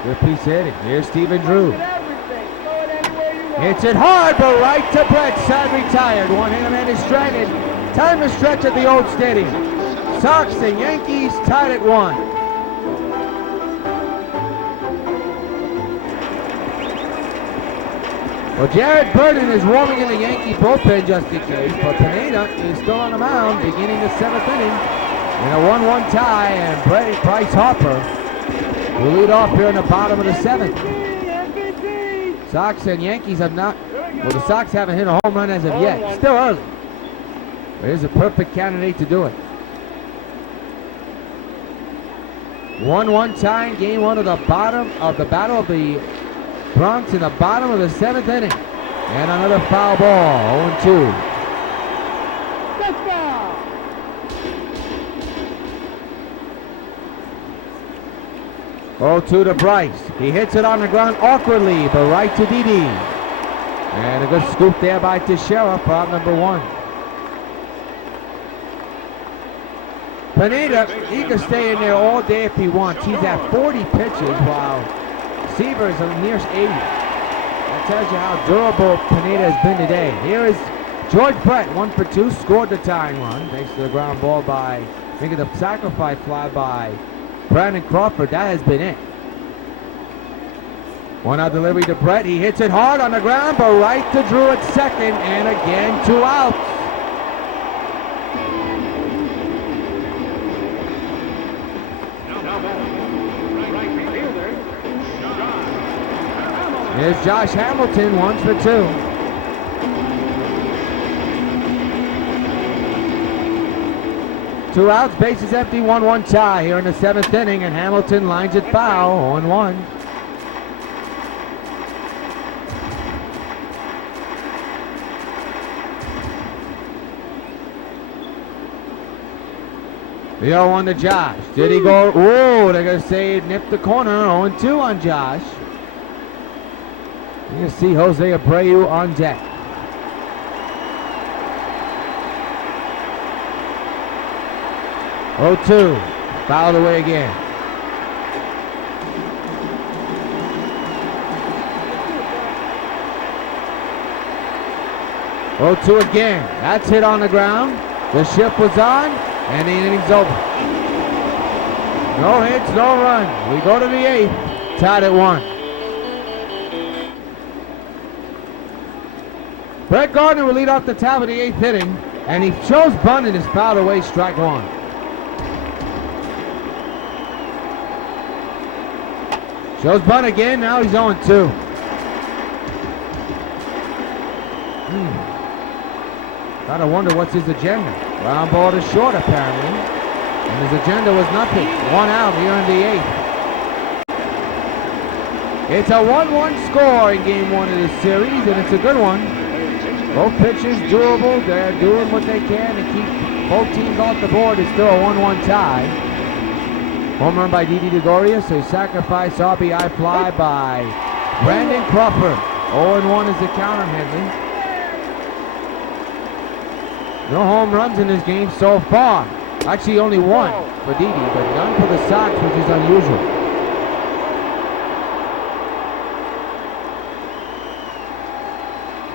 Good piece of hitting. Here's Stephen Drew. Hits it hard, but right to Brett. Side retired. One-handed man is stranded. Time to stretch at the old stadium. Sox and Yankees tied at 1. Well, Jared Burton is warming in the Yankee bullpen just in case, but Pineda is still on the mound beginning the 7th inning in a 1-1 tie, and Bryce Harper will lead off here in the bottom of the 7th. Sox and Yankees have not, well, the Sox haven't hit a home run as of yet. Still early. But here's a perfect candidate to do it. 1-1 tie in game 1 of the bottom of the Battle of the Bronx in the bottom of the 7th inning. And another foul ball, 0-2. 0-2 to Bryce. He hits it on the ground awkwardly, but right to Didi. And a good scoop there by Teixeira for out number 1. Pineda, he can stay in there all day if he wants. He's at 40 pitches while Seaver is near 80. That tells you how durable Pineda has been today. Here is George Brett, 1 for 2, scored the tying run thanks to the ground ball by, I think of the sacrifice fly by Brandon Crawford. That has been it. 1-out delivery to Brett. He hits it hard on the ground, but right to Drew at second, and again 2 outs. Here's Josh Hamilton, 1 for 2. Two outs, bases empty, 1-1 tie here in the 7th inning, and Hamilton lines it foul, 0-1. The 0-1 to Josh. Did he go? Whoa, they're going to say it nipped the corner. 0-2 on Josh. You can see Jose Abreu on deck. Oh, 2, fouled away again. Oh, 2 again. That's hit on the ground. The shift was on, and the inning's over. No hits, no runs. We go to the 8th, tied at 1. Brett Gardner will lead off the top of the 8th inning, and he shows bunt and is fouled away, strike 1. Shows bunt again, now he's 0-2. Gotta wonder what's his agenda. Ground ball to short apparently. And his agenda was nothing. 1 out here in the 8th. It's a 1-1 score in game 1 of this series, and it's a good one. Both pitchers doable. They're doing what they can to keep both teams off the board. It's still a 1-1 tie. Home run by Didi Gregorius, a sacrifice RBI fly by Brandon Crawford. 0-1 is the counter, Henley. No home runs in this game so far. Actually, only 1 for Didi, but none for the Sox, which is unusual.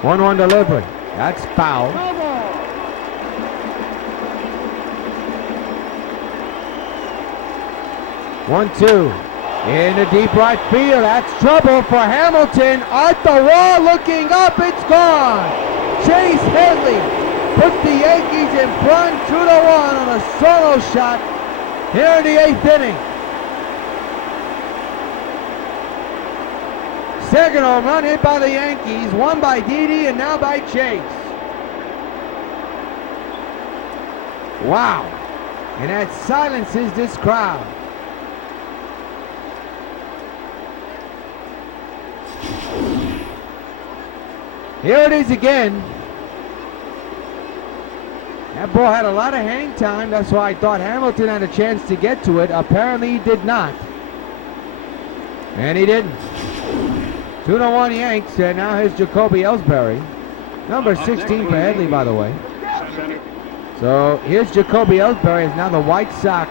One delivery. That's foul. 1-2. In the deep right field. That's trouble for Hamilton. At the wall, looking up. It's gone. Chase Headley puts the Yankees in front 2-1 on a solo shot here in the 8th inning. Second home run hit by the Yankees, one by Didi and now by Chase. Wow. And that silences this crowd. Here it is again. That ball had a lot of hang time. That's why I thought Hamilton had a chance to get to it. Apparently he did not. And he didn't. 2-1 Yanks, and now here's Jacoby Ellsbury. Number 16 for Headley, by the way. So here's Jacoby Ellsbury. Is now the White Sox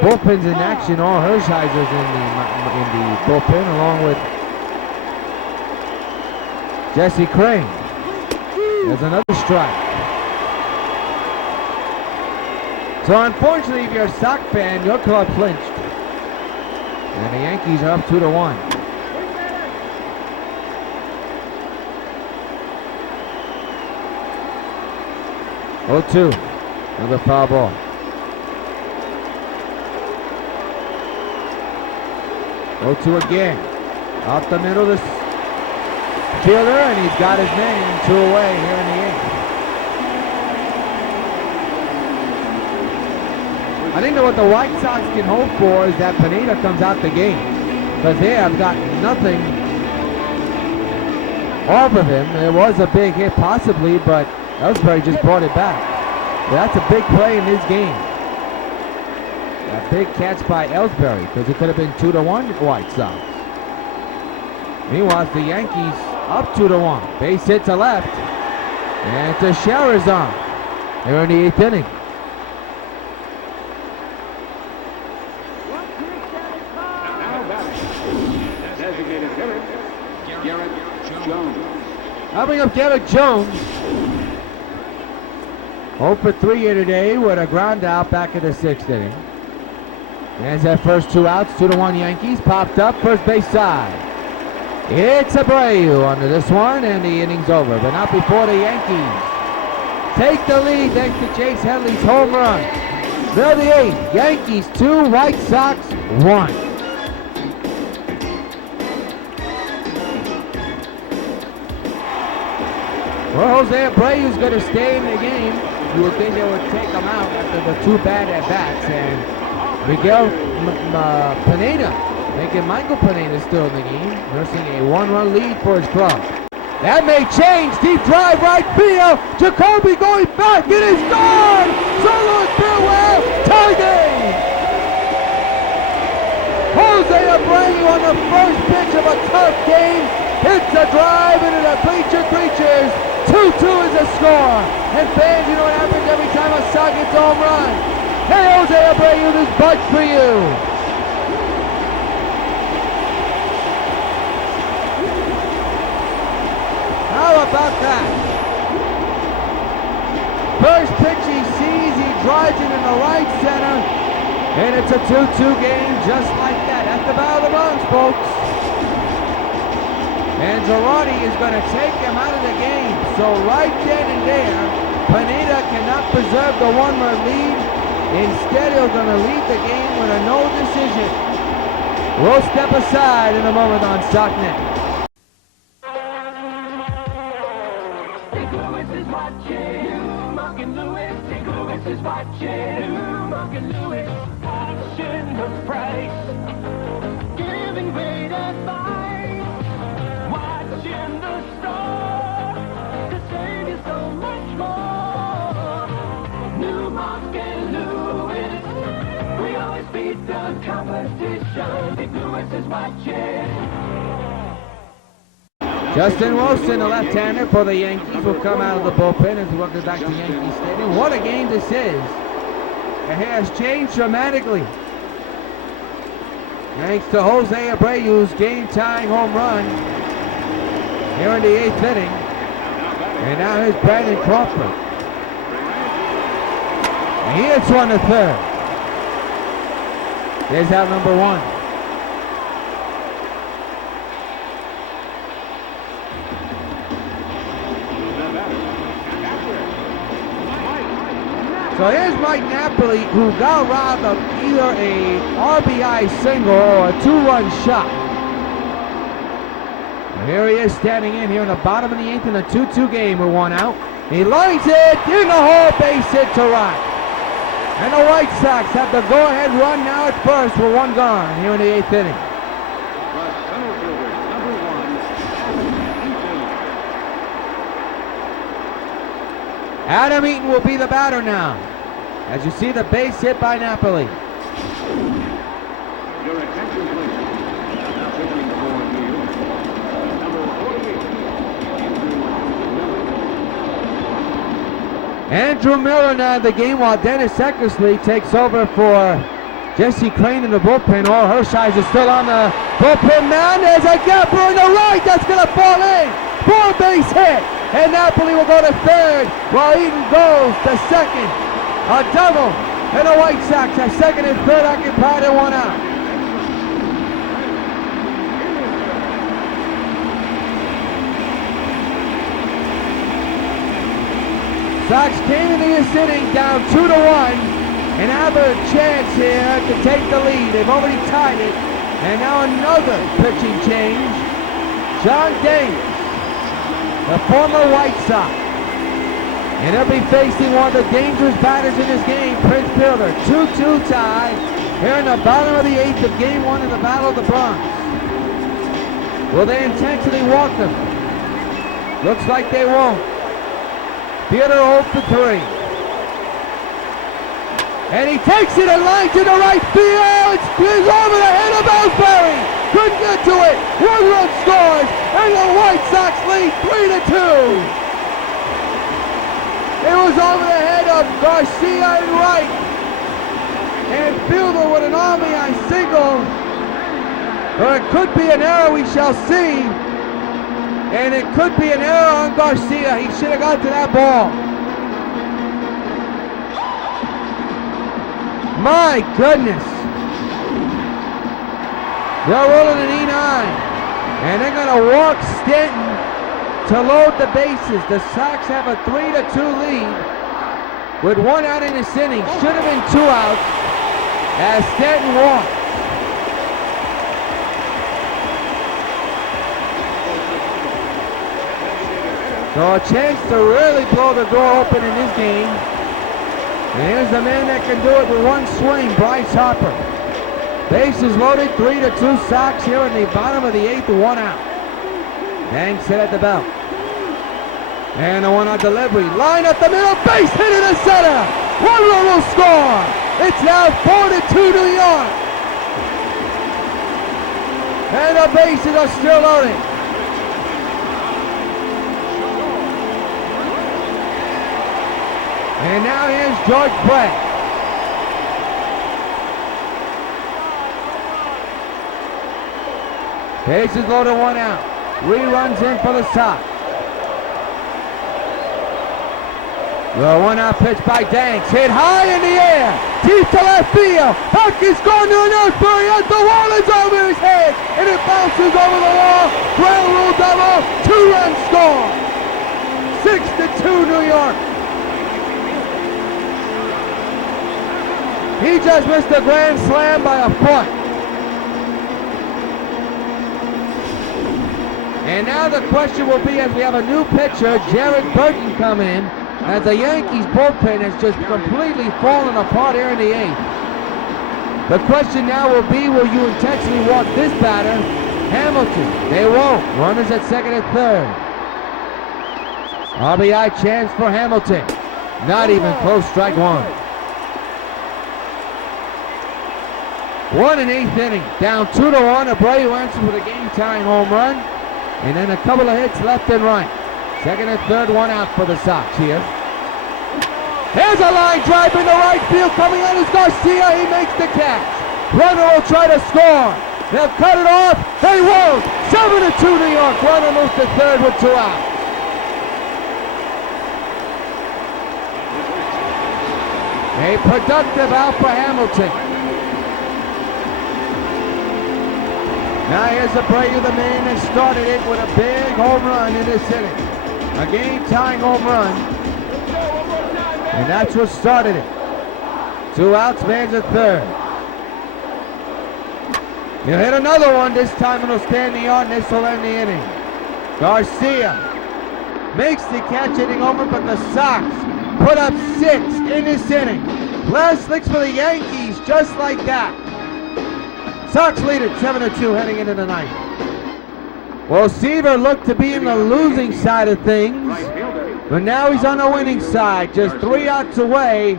bullpen's in action. All Hershiser's in the bullpen, along with Jesse Crane. There's another strike. So unfortunately, if you're a Sox fan, your club clinched. And the Yankees are up 2-1. Oh, 2. Another foul ball. Oh, 2 again. Out the middle, this fielder, and he's got his name. 2 away here in the 8th. I think that what the White Sox can hope for is that Pineda comes out the game, because they have got nothing off of him. There was a big hit possibly, but Ellsbury just brought it back. That's a big play in this game. A big catch by Ellsbury, because it could have been 2-1 White Sox. Meanwhile, the Yankees up 2-1. Base hit to left, and Teixeira's on. They're in the 8th inning. Coming up, Garrett Jones. 0 for 3 here today with a ground out back in the 6th inning. There's that first 2 outs, 2-1 Yankees. Popped up, first base side. It's Abreu under this one, and the inning's over. But not before the Yankees take the lead thanks to Chase Headley's home run. They're the 8th. Yankees 2, White Sox 1. Well, Jose Abreu's going to stay in the game. You would think they would take him out after the 2 bad at-bats. And Miguel Pineda, making Michael Pineda still in the game, nursing a 1-run lead for his club. That may change. Deep drive right field. Jacoby going back. It is gone. Solo and farewell. Tie game. Jose Abreu on the first pitch of a tough game hits a drive into the creatures. 2-2 is the score. And fans, you know what happens every time a Sox gets a home run. Hey, Jose Abreu, this bud's for you. How about that? First pitch he sees, he drives it in the right center, and it's a 2-2 game just like that. That's the Battle of the Bronx, folks. And Girardi is going to take him out of the game. So right then and there, Pineda cannot preserve the 1-run lead. Instead, he's going to lead the game with a no decision. We'll step aside in a moment on SoxNet. Justin Wilson, the left-hander for the Yankees, will come out of the bullpen as we welcome back to Yankee Stadium. What a game this is. It has changed dramatically. Thanks to Jose Abreu's game-tying home run here in the 8th inning. And now here's Brandon Crawford. And he hits one to third. There's out number 1. So here's Mike Napoli, who got robbed of either a RBI single or a 2-run shot. And here he is standing in here in the bottom of the 8th in a 2-2 game with 1 out. He lines it in the hole, base hit to right. And the White Sox have the go-ahead run now at first with 1 gone here in the 8th inning. Adam Eaton will be the batter now. As you see the base hit by Napoli. Your attention, please. Now pitching the ball in field. Number 48. Andrew Miller now in the game while Dennis Eckersley takes over for Jesse Crane in the bullpen. Or Hershiser is still on the bullpen mound. There's a gapper in the right that's going to fall in. 4-base hit. And Napoli will go to third while Eaton goes to second. A double. And the White Sox have second and third occupied and 1 out. Sox came into this inning down 2-1 and have a chance here to take the lead. They've already tied it. And now another pitching change. John Davis, the former White Sox. And he'll be facing one of the dangerous batters in this game, Prince Fielder. 2-2 tie here in the bottom of the 8th of Game 1 of the Battle of the Bronx. Will they intentionally walk them? Looks like they won't. Fielder 0 for 3. And he takes it and lines to the right field. It's over the head of Ellsbury. Couldn't get to it. 1 run scores. And the White Sox lead 3-2. It was over the head of Garcia and right. And Fielder with an RBI single. Or it could be an error, we shall see. And it could be an error on Garcia. He should have got to that ball. My goodness. They're rolling an E9. And they're going to walk Stanton to load the bases. The Sox have a 3-2 lead with 1 out in this inning. Should have been 2 outs as Stanton walks. So a chance to really blow the door open in this game. And here's the man that can do it with one swing, Bryce Harper. Bases loaded, 3-2 Sox here in the bottom of the 8th, 1 out. Hanks hit at the belt. And a 1-out delivery. Line up the middle, base hit in the center. One run will score. It's now 4-2 New York. And the bases are still loaded. And now here's George Brett. Bases loaded, 1 out. 3 runs in for the Sox. The 1-out pitch by Danks. Hit high in the air. Deep to left field. Puck is going to an Ellsbury at the wall. It's over his head. And it bounces over the wall. Ground rule double. 2-run score. 6-2 New York. He just missed a grand slam by a foot. And now the question will be, as we have a new pitcher, Jared Burton, come in, as the Yankees bullpen has just completely fallen apart here in the 8th. The question now will be, will you intentionally walk this batter, Hamilton? They won't. Runners at second and third. RBI chance for Hamilton. Not even close, strike 1. 1 and 8th inning, down 2-1. Abreu answers with a game-tying home run, and then a couple of hits left and right. Second and third, 1 out for the Sox here. Here's a line drive into right field. Coming in is Garcia. He makes the catch. Runner will try to score. They'll cut it off. They won't. 7-2 New York. Runner moves to third with 2 out. A productive out for Hamilton. Now here's Abreu, the man that started it with a big home run in this inning. A game-tying home run. And that's what started it. 2 outs, man's at third. He'll hit another one. This time it'll stand the yard, and this will end the inning. Garcia makes the catch, hitting over, but the Sox put up 6 in this inning. Last licks for the Yankees, just like that. Sox lead at 7-2 heading into the 9th. Well, Seaver looked to be in the losing side of things, but now he's on the winning side, just 3 outs away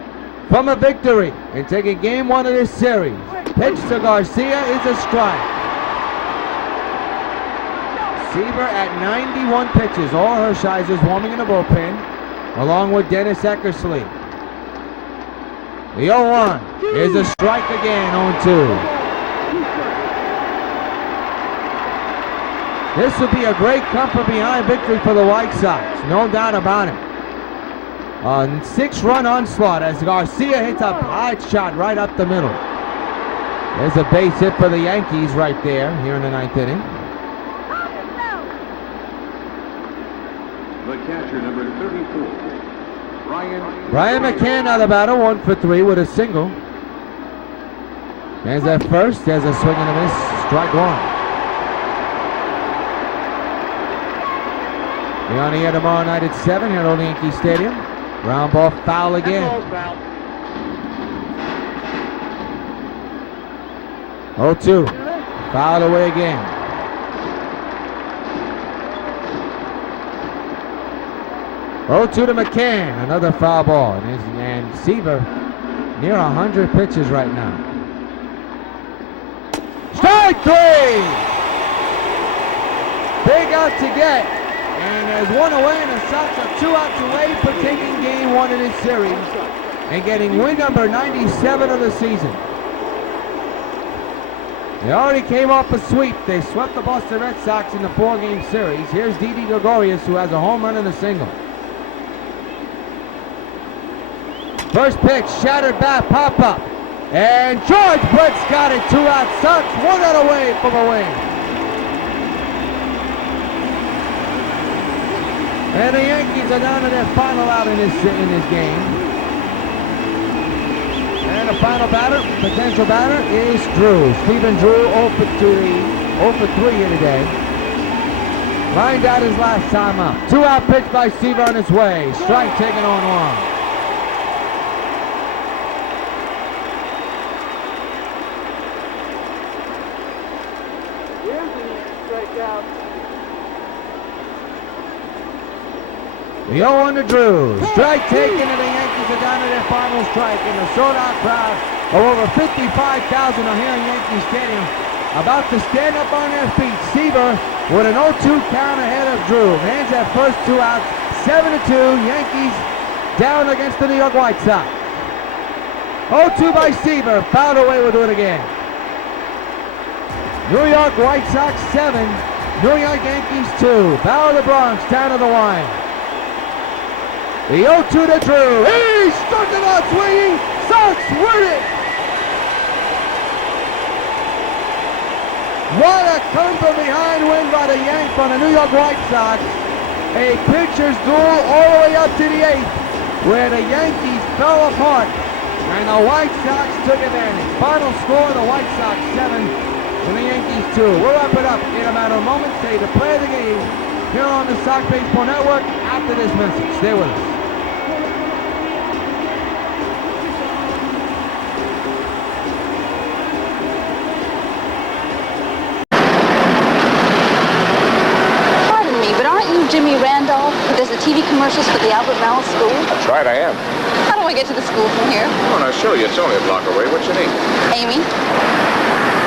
from a victory and taking game 1 of this series. Pitch to Garcia is a strike. Seaver at 91 pitches. All Hershiser's warming in the bullpen, along with Dennis Eckersley. The 0-1 is a strike again, 0-2. This would be a great comfort behind victory for the White Sox, no doubt about it. A 6-run onslaught as Garcia hits a high shot right up the middle. There's a base hit for the Yankees right there, here in the 9th inning. The catcher, number 34, Ryan McCann out of the battle, 1 for 3 with a single. There's that first, there's a swing and a miss, strike 1. We're on the air tomorrow night at 7 here at Old Yankee Stadium. Ground ball foul again. 0-2. Fouled away again. Oh, 2 to McCann. Another foul ball. And Seaver near 100 pitches right now. Strike 3! Big out to get. And there's 1 away, and the Sox are 2 outs away for taking game 1 of this series and getting win number 97 of the season. They already came off a sweep. They swept the Boston Red Sox in the 4-game series. Here's Didi Gregorius, who has a home run and a single. First pitch, shattered bat, pop-up. And George Brett's got it. 2 outs, Sox 1 out away from a win. And the Yankees are down to their final out in this game. And the final batter, potential batter, is Drew. Stephen Drew 0 for 3 here today. Lined out his last time up. 2-out pitch by Seaver on his way. Strike taken on 1. The 0-1 to Drew. Strike taken, and the Yankees are down to their final strike. And the sold-out crowd of over 55,000 are here in Yankee Stadium, about to stand up on their feet. Seaver with an 0-2 count ahead of Drew. Man's that first 2 outs. 7-2. Yankees down against the New York White Sox. 0-2 by Seaver. Fouled away. We'll do it again. New York White Sox 7. New York Yankees 2. Battle of the Bronx down to the wire. The 0-2 to Drew. He struck him out swinging. Sox win it. What a come from behind win by the Yanks on the New York White Sox. A pitcher's duel all the way up to the 8th, where the Yankees fell apart and the White Sox took advantage. Final score, the White Sox 7 and the Yankees 2. We'll wrap it up in a matter of moments. Say the play of the game here on the Sox Baseball Network after this message. Stay with us. Jimmy Randolph, who does the TV commercials for the Albert Merrill School? That's right, I am. How do I get to the school from here? Come on, I'll show you. It's only a block away. What's your name? Amy.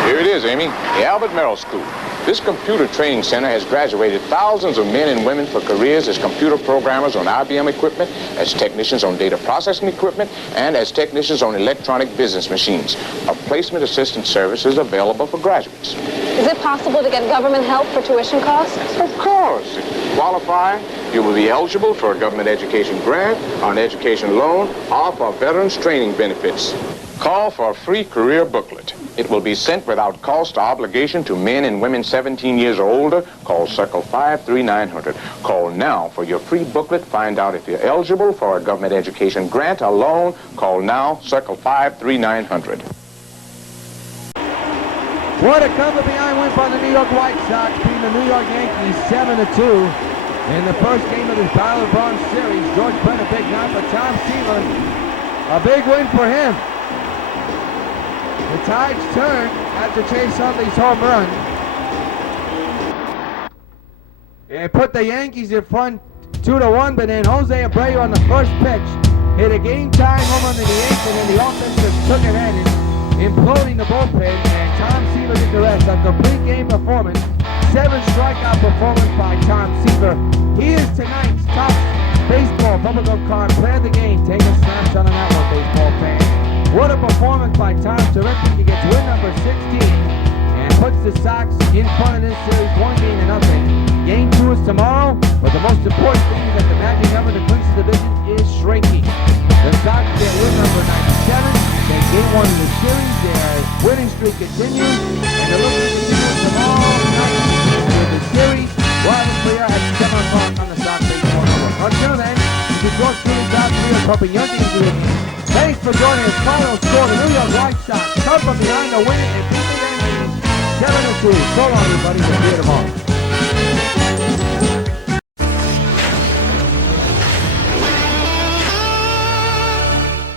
Here it is, Amy. The Albert Merrill School. This computer training center has graduated thousands of men and women for careers as computer programmers on IBM equipment, as technicians on data processing equipment, and as technicians on electronic business machines. A placement assistance service is available for graduates. Is it possible to get government help for tuition costs? Of course. If you qualify, you will be eligible for a government education grant, an education loan, or for veterans training benefits. Call for a free career booklet. It will be sent without cost or obligation to men and women 17 years or older. Call Circle 53900. Call now for your free booklet. Find out if you're eligible for a government education grant or loan. Call now, Circle 53900. What a cover behind win by the New York White Sox, beating the New York Yankees 7-2 in the first game of this Battle of the Bronx series. George Brett, a big night for Tom Seaver. A big win for him. The tides turn after Chase Utley's home run. It put the Yankees in front 2-1, but then Jose Abreu on the first pitch hit a game-tying home run in the 8th, and then the offense just took advantage, imploding the bullpen, and Tom Seaver did the rest. A complete game performance, 7 strikeout performance by Tom Seaver. He is tonight's top baseball bubblegum card player of the game. Take a snapshot on that one, baseball fan. What a performance by Tom. Terrific. He gets win number 16 and puts the Sox in front of this series 1-0. Game 2 is tomorrow, but the most important thing is that the magic number to clinch the division is shrinking. The Sox get win number 97. They game 1 of the series. Their winning streak continues, and they're looking to continue tomorrow night with the series. We'll have it clear at 7 o'clock on the Sox Baseball Network. Until then, this is York Yankees helping young Yankees. Thanks for joining us. Final score, the New York White Sox come from behind to win it and beat the Yankees 7-2. So long, everybody. We'll see you tomorrow.